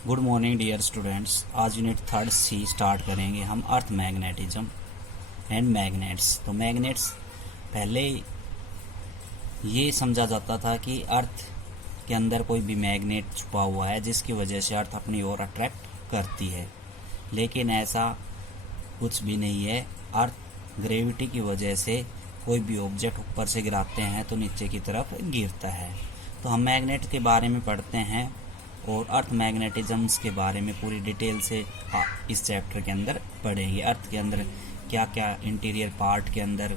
Good morning dear students. आज unit third सी start करेंगे हम अर्थ मैग्नेटिज्म एंड मैग्नेट्स। तो मैग्नेट्स पहले ये समझा जाता था कि अर्थ के अंदर कोई भी मैग्नेट छुपा हुआ है जिसकी वजह से अर्थ अपनी ओर अट्रैक्ट करती है, लेकिन ऐसा कुछ भी नहीं है। अर्थ ग्रेविटी की वजह से कोई भी ऑब्जेक्ट ऊपर से गिराते हैं तो नीचे की तरफ गिरता है। तो हम मैग्नेट के बारे में पढ़ते हैं और अर्थ मैग्नेटिज्म्स के बारे में पूरी डिटेल से इस चैप्टर के अंदर पढ़ेंगे। अर्थ के अंदर क्या क्या इंटीरियर पार्ट के अंदर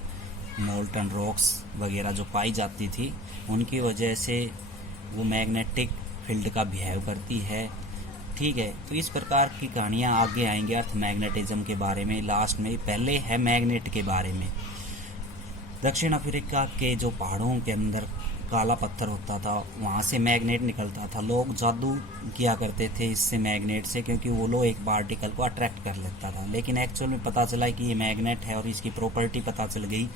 मोल्टन रॉक्स वगैरह जो पाई जाती थी उनकी वजह से वो मैग्नेटिक फील्ड का बिहेव करती है। ठीक है, तो इस प्रकार की कहानियाँ आगे आएंगे अर्थ मैग्नेटिज्म के बारे में लास्ट में। पहले है मैग्नेट के बारे में। दक्षिण अफ्रीका के जो पहाड़ों के अंदर काला पत्थर होता था वहाँ से मैग्नेट निकलता था। लोग जादू किया करते थे इससे मैग्नेट से, क्योंकि वो लोग एक पार्टिकल को अट्रैक्ट कर लेता था। लेकिन एक्चुअल में पता चला कि ये मैग्नेट है और इसकी प्रॉपर्टी पता चल गई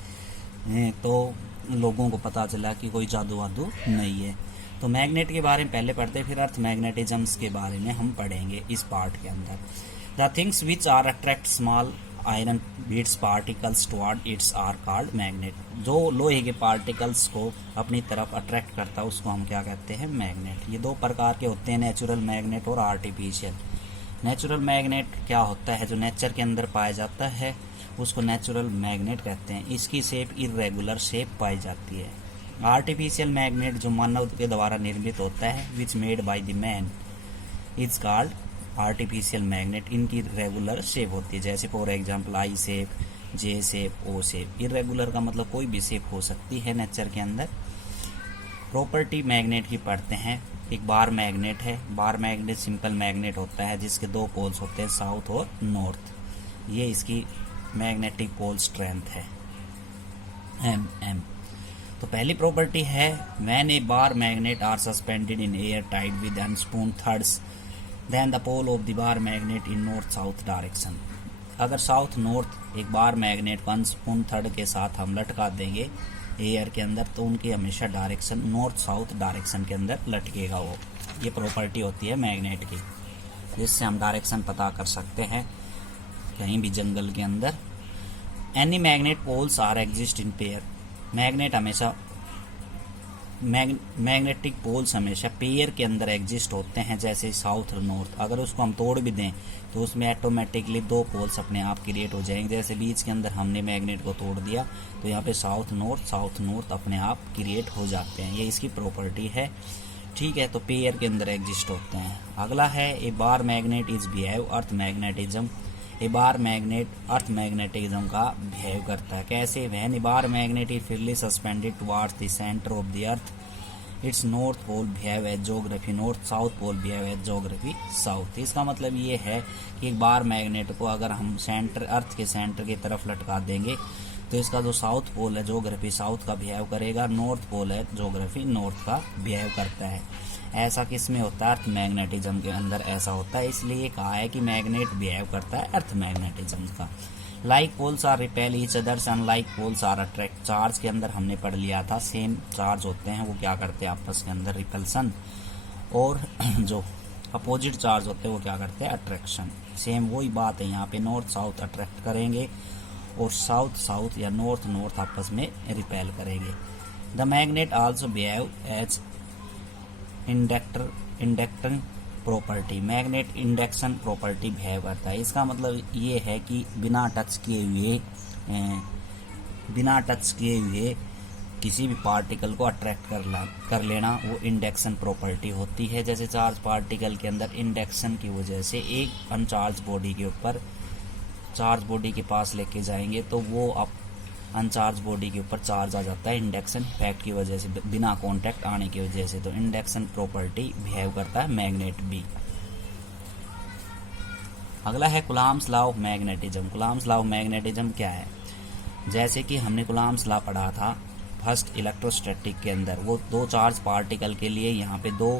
तो लोगों को पता चला कि कोई जादू वादू नहीं है। तो मैग्नेट के बारे में पहले पढ़ते, फिर अर्थ मैग्नेटिज्म्स के बारे में हम पढ़ेंगे इस पार्ट के अंदर। The things which are attract small iron bits particles toward its are called magnet. जो लोहे के पार्टिकल्स को अपनी तरफ अट्रैक्ट करता है उसको हम क्या कहते हैं? मैग्नेट। ये दो प्रकार के होते हैं, नेचुरल मैग्नेट और आर्टिफिशियल। नेचुरल मैग्नेट क्या होता है? जो नेचर के अंदर पाया जाता है उसको नेचुरल मैग्नेट कहते हैं। इसकी शेप इरेगुलर शेप पाई जाती है। आर्टिफिशियल मैग्नेट जो मानव के द्वारा निर्मित होता है which made by the man is called artificial magnet. इनकी रेगुलर शेप होती है, जैसे for example I shape, J shape, O shape. Irregular का मतलब कोई भी शेप हो सकती है नेचर के अंदर। प्रॉपर्टी मैग्नेट की पढ़ते हैं। एक बार मैग्नेट है। बार मैग्नेट सिंपल मैग्नेट होता है जिसके दो पोल्स होते हैं, साउथ और नॉर्थ। ये इसकी मैग्नेटिक पोल स्ट्रेंथ है एम। तो पहली प्रॉपर्टी है when a bar magnet are suspended in air tight with unspun threads then the pole of the bar magnet in north south direction. अगर साउथ नॉर्थ एक bar magnet को अनस्पून third के साथ हम लटका देंगे एयर के अंदर तो उनकी हमेशा डायरेक्शन नॉर्थ साउथ डायरेक्शन के अंदर लटकेगा। वो ये प्रॉपर्टी होती है मैग्नेट की, जिससे हम डायरेक्शन पता कर सकते हैं कहीं भी जंगल के अंदर। Any magnet poles are exist in pair. Magnet हमेशा मैग्नेटिक पोल्स हमेशा पेयर के अंदर एग्जिस्ट होते हैं, जैसे साउथ और नॉर्थ। अगर उसको हम तोड़ भी दें तो उसमें ऑटोमेटिकली दो पोल्स अपने आप क्रिएट हो जाएंगे। जैसे बीच के अंदर हमने मैग्नेट को तोड़ दिया तो यहाँ पे साउथ नॉर्थ अपने आप क्रिएट हो जाते हैं। ये इसकी प्रॉपर्टी है। ठीक है, तो पेयर के अंदर एग्जिस्ट होते हैं। अगला है a bar magnet is behave earth magnetism. A bar magnet earth magnetism का बिहेव करता है। कैसे? When a bar magnet is freely suspended towards the centre of the earth its north pole behave as geography north, south pole behave as geography south. इसका मतलब ये है कि एक बार मैग्नेट को अगर हम सेंटर अर्थ के सेंटर की तरफ लटका देंगे तो इसका जो साउथ पोल है ज्योग्राफी साउथ का बिहेव करेगा, नॉर्थ पोल है ज्योग्राफी नॉर्थ का बिहेव करता है। ऐसा किस में होता है? अर्थ मैग्नेटिज्म के अंदर ऐसा होता है। इसलिए कहा है कि मैग्नेट बिहेव करता है अर्थ मैग्नेटिज्म का। Like poles are repel each others unlike poles are attract. Charge के अंदर हमने पढ़ लिया था, सेम चार्ज होते हैं वो क्या करते हैं आपस के अंदर रिपल्सन, और जो अपोजिट चार्ज होते हैं वो क्या करते हैं? अट्रैक्शन। सेम वही बात है यहाँ पे, नॉर्थ साउथ अट्रैक्ट करेंगे और साउथ या नॉर्थ आपस में रिपेल करेंगे। The magnet also behave as inductor property. Magnet induction property behave करता है। इसका मतलब ये है कि बिना टच किए हुए किसी भी पार्टिकल को अट्रैक्ट कर लेना वो इंडक्शन प्रॉपर्टी होती है। जैसे चार्ज पार्टिकल के अंदर इंडक्शन की वजह से एक अनचार्ज बॉडी के ऊपर चार्ज बॉडी के पास लेके जाएंगे तो वो अब अनचार्ज बॉडी के ऊपर चार्ज आ जाता है इंडक्शन इफेक्ट की वजह से, बिना कांटेक्ट आने की वजह से। तो इंडक्शन प्रॉपर्टी बिहेव करता है मैग्नेट भी। अगला है Coulomb's law of magnetism. Coulomb's law of magnetism क्या है? जैसे कि हमने कुलाम्स लॉ पढ़ा था फर्स्ट इलेक्ट्रोस्टैटिक के अंदर, वो दो चार्ज पार्टिकल के लिए यहाँ पे दो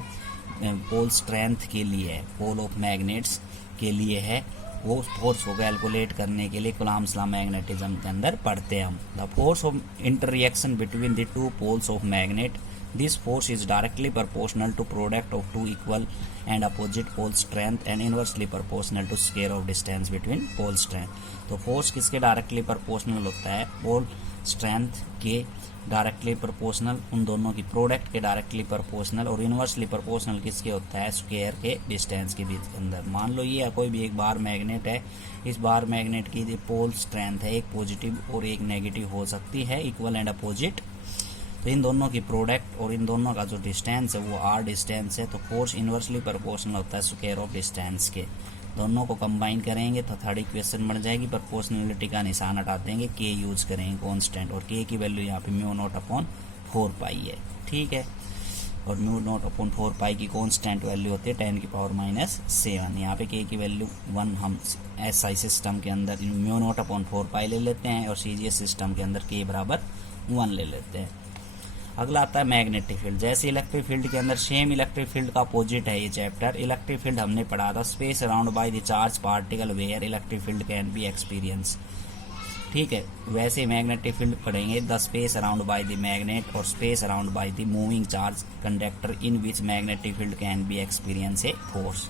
पोल स्ट्रेंथ के लिए है, पोल ऑफ मैग्नेट्स के लिए है। वो फोर्स को कैलकुलेट करने के लिए कुलाम्स लॉ मैग्नेटिज्म के अंदर पढ़ते हैं हम। The force of interaction between the two poles of magnet This force is directly proportional to product of two equal and opposite pole strength and inversely proportional to square of distance between pole strength. तो force किसके directly proportional होता है? Pole strength के directly proportional, उन दोनों की product के directly proportional, और इनवर्सली प्रोपोर्शनल किसके होता है? स्क्वायर के डिस्टेंस के बीच अंदर। मान लो ये कोई भी एक बार मैग्नेट है, इस बार मैग्नेट की पोल स्ट्रेंथ है, एक पॉजिटिव और एक नेगेटिव हो सकती है, इक्वल एंड अपोजिट। तो इन दोनों की प्रोडक्ट और इन दोनों का जो डिस्टेंस है वो आर डिस्टेंस है, तो फोर्स इनवर्सली प्रोपोर्शनल होता है स्क्वायर ऑफ डिस्टेंस के। दोनों को कंबाइन करेंगे तो थर्ड इक्वेशन बन जाएगी। प्रोपोर्शनलिटी का निशान हटा देंगे, के यूज करेंगे कांस्टेंट, और के की वैल्यू यहाँ पे म्यू नॉट अपॉन 4 पाई है, ठीक है। और म्यू नॉट अपॉन 4 पाई की कांस्टेंट वैल्यू होती है 10⁻⁷। यहाँ पे के की वैल्यू 1 हम एसआई सिस्टम के अंदर म्यू नॉट अपॉन 4 पाई ले लेते हैं, और सीजीएस सिस्टम के अंदर के बराबर 1 ले लेते हैं। अगला आता है मैग्नेटिक फील्ड। जैसे इलेक्ट्रिक फील्ड के अंदर सेम इलेक्ट्रिक फील्ड का अपोजिट है ये चैप्टर। इलेक्ट्रिक फील्ड हमने पढ़ा था space around by the charge particle where electric field can be experience, ठीक है। वैसे मैग्नेटिक फील्ड पढ़ेंगे the space around by the magnet और space around by the moving charge conductor in which magnetic field can be experience a force.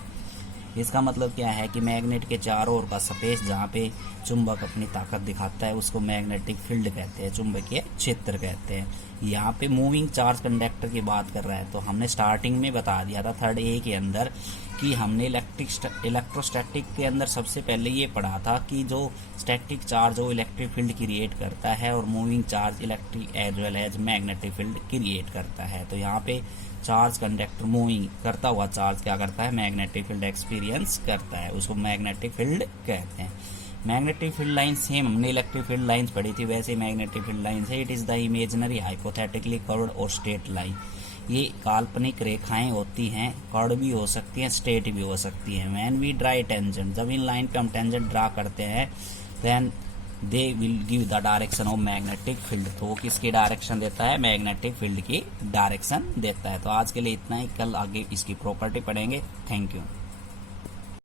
इसका मतलब क्या है कि मैग्नेट के चारों ओर का स्पेस जहाँ पे चुंबक अपनी ताकत दिखाता है उसको मैग्नेटिक फील्ड कहते हैं, चुंबकीय क्षेत्र कहते हैं। यहाँ पे मूविंग चार्ज कंडक्टर की बात कर रहा है, तो हमने स्टार्टिंग में बता दिया था थर्ड ए के अंदर कि हमने इलेक्ट्रोस्टैटिक के अंदर सबसे पहले ये पढ़ा था कि जो स्टैटिक चार्ज वो इलेक्ट्रिक फील्ड क्रिएट करता है और moving charge electric as well as magnetic field create करता है। तो यहाँ पे चार्ज कंडक्टर मूविंग करता हुआ चार्ज क्या करता है? मैग्नेटिक फील्ड एक्सपीरियंस करता है, उसको मैग्नेटिक फील्ड कहते हैं। मैग्नेटिक फील्ड लाइन सेम हमने इलेक्ट्रिक फील्ड लाइंस पढ़ी थी, वैसे मैग्नेटिक फील्ड लाइंस है। It is the imaginary hypothetically curved और स्ट्रेट लाइन। ये काल्पनिक रेखाएं होती हैं, कर्व भी हो सकती हैं, स्ट्रेट भी हो सकती हैं। व्हेन वी ड्रा टेंजेंट, जब इन लाइन पे हम टेंजेंट ड्रा करते हैं, then they will give the direction of magnetic field. तो वो किसकी डायरेक्शन देता है? मैग्नेटिक फील्ड की डायरेक्शन देता है। तो आज के लिए इतना ही, कल आगे इसकी प्रॉपर्टी पढ़ेंगे। Thank you.